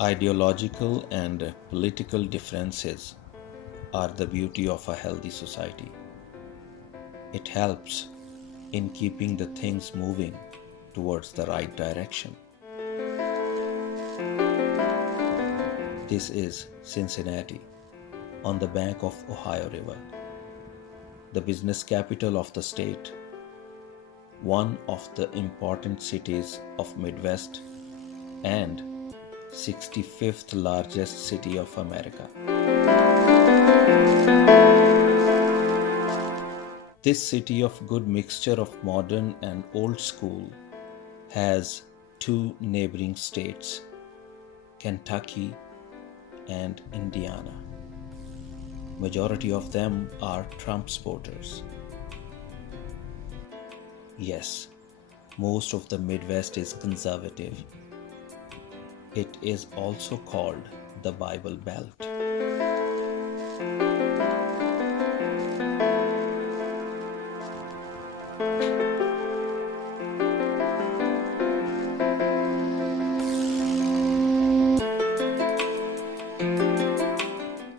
Ideological and political differences are the beauty of a healthy society. It helps in keeping the things moving towards the right direction. This is Cincinnati, on the bank of Ohio River, the business capital of the state, one of the important cities of Midwest and 65th largest city of America. This city of good mixture of modern and old school has two neighboring states, Kentucky and Indiana. Majority of them are Trump supporters. Yes, most of the Midwest is conservative. It is also called the Bible Belt.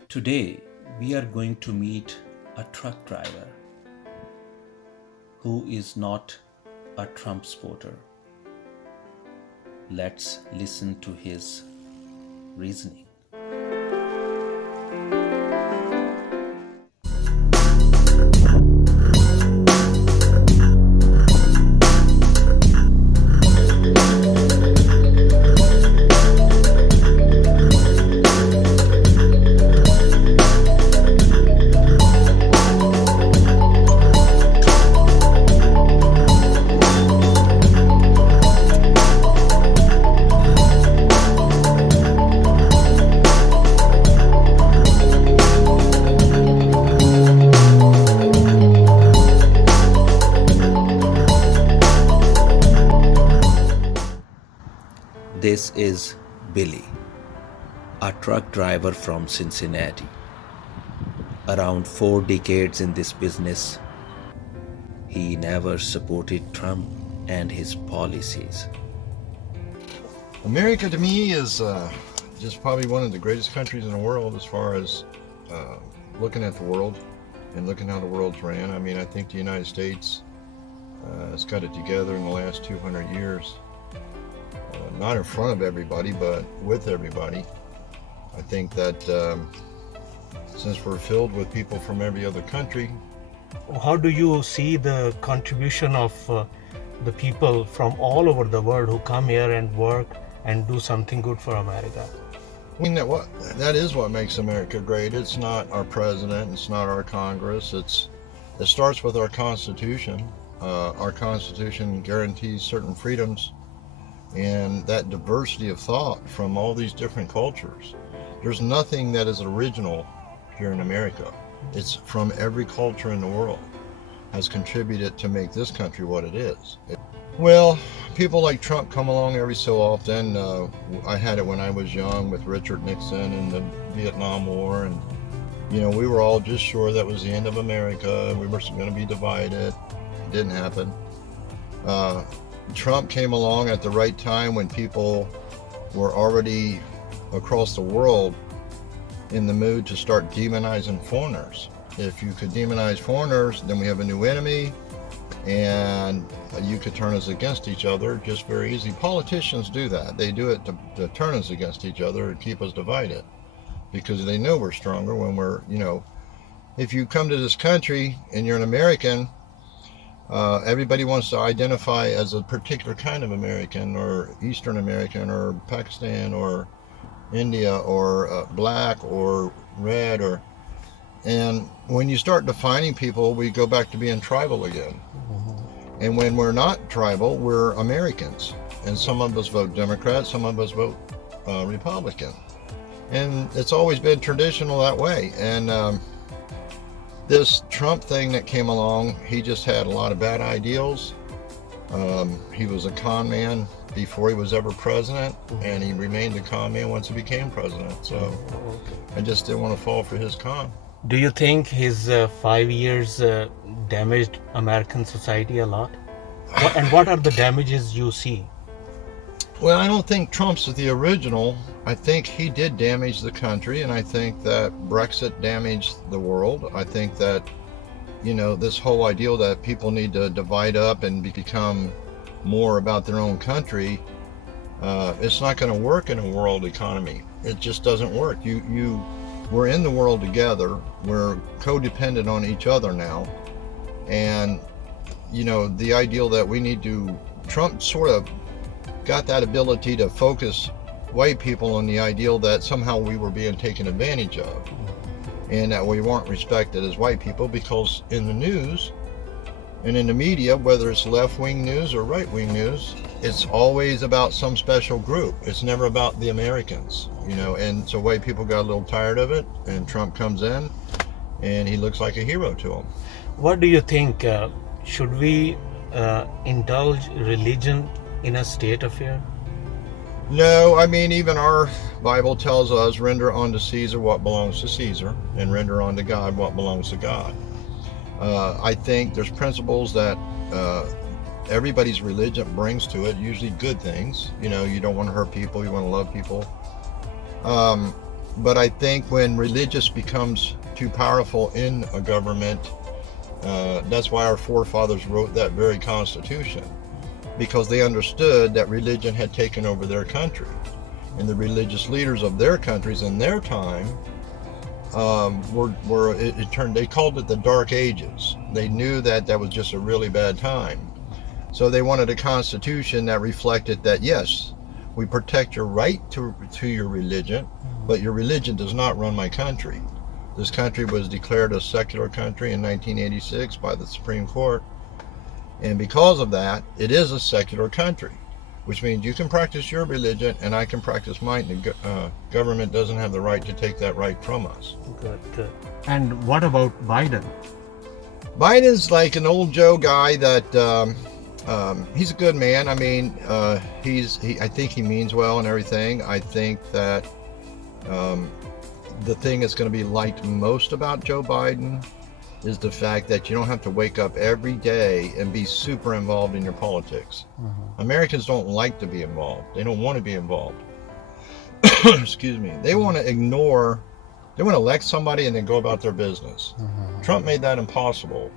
Today, we are going to meet a truck driver who is not a Trump supporter. Let's listen to his reasoning. This is Billy, a truck driver from Cincinnati. Around 4 decades in this business, he never supported Trump and his policies. America to me is just probably one of the greatest countries in the world as far as looking at the world and looking how the world's ran. I mean, I think the United States has got it together in the last 200 years. Not in front of everybody, but with everybody. I think that since we're filled with people from every other country. How do you see the contribution of the people from all over the world who come here and work and do something good for America? I mean, that is what makes America great. It's not our president, it's not our Congress. It starts with our Constitution. Our Constitution guarantees certain freedoms and that diversity of thought from all these different cultures. There's nothing that is original here in America. It's from every culture in the world has contributed to make this country what it is. Well, people like Trump come along every so often. I had it when I was young with Richard Nixon and the Vietnam War, and we were all just sure that was the end of America. We were going to be divided. It didn't happen. Trump came along at the right time when people were already across the world in the mood to start demonizing foreigners. If you could demonize foreigners, then we have a new enemy, and you could turn us against each other just very easy. Politicians do that. They do it to turn us against each other and keep us divided because they know we're stronger when we're, if you come to this country and you're an American, everybody wants to identify as a particular kind of American or Eastern American or Pakistan or India or black or red and when you start defining people, we go back to being tribal again. And when we're not tribal, we're Americans. And some of us vote Democrat, some of us vote Republican. And it's always been traditional that way. And this Trump thing that came along, he just had a lot of bad ideals. He was a con man before he was ever president, and he remained a con man once he became president. So I just didn't want to fall for his con. Do you think his 5 years damaged American society a lot? And what are the damages you see? Well, I don't think Trump's the original. I think he did damage the country, and I think that Brexit damaged the world. I think that, this whole ideal that people need to divide up and become more about their own country, it's not going to work in a world economy. It just doesn't work. We're in the world together. We're codependent on each other now. And, the ideal that we need to, Trump sort of got that ability to focus white people on the ideal that somehow we were being taken advantage of and that we weren't respected as white people, because in the news and in the media, whether it's left-wing news or right-wing news, it's always about some special group. It's never about the Americans, and so white people got a little tired of it, and Trump comes in and he looks like a hero to them. What do you think? Should we indulge religion in a state affair? No, I mean, even our Bible tells us, render unto Caesar what belongs to Caesar, and render unto God what belongs to God. I think there's principles that everybody's religion brings to it, usually good things. You don't want to hurt people, you want to love people. But I think when religious becomes too powerful in a government, that's why our forefathers wrote that very Constitution, because they understood that religion had taken over their country, and the religious leaders of their countries in their time they called it the Dark Ages. They knew that that was just a really bad time, so they wanted a constitution that reflected that, yes, we protect your right to your religion, but your religion does not run my country. This country was declared a secular country in 1986 by the Supreme Court. And because of that, it is a secular country, which means you can practice your religion and I can practice mine. The government doesn't have the right to take that right from us. Good. And what about Biden? Biden's like an old Joe guy that he's a good man. I mean, I think he means well and everything. I think that the thing that's going to be liked most about Joe Biden is the fact that you don't have to wake up every day and be super involved in your politics. Americans don't like to be involved. They don't want to be involved. Excuse me. They want to elect somebody and then go about their business. Trump made that impossible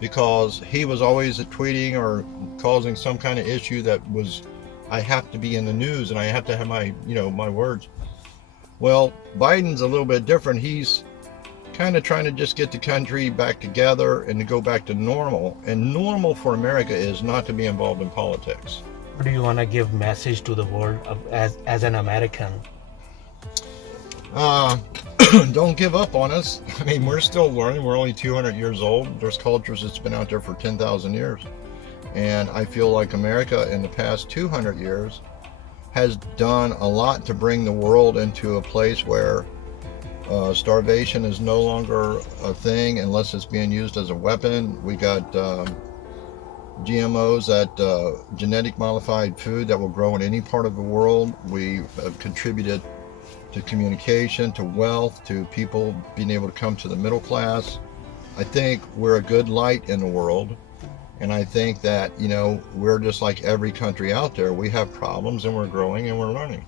because he was always tweeting or causing some kind of issue that was, I have to be in the news and I have to have my words. Well, Biden's a little bit different. He's kind of trying to just get the country back together and to go back to normal. And normal for America is not to be involved in politics. What do you want to give message to the world as an American? Don't give up on us. I mean, we're still learning. We're only 200 years old. There's cultures that's been out there for 10,000 years. And I feel like America in the past 200 years has done a lot to bring the world into a place where starvation is no longer a thing unless it's being used as a weapon. We got GMOs, that genetic modified food that will grow in any part of the world. We have contributed to communication, to wealth, to people being able to come to the middle class. I think we're a good light in the world. And I think that, we're just like every country out there. We have problems and we're growing and we're learning.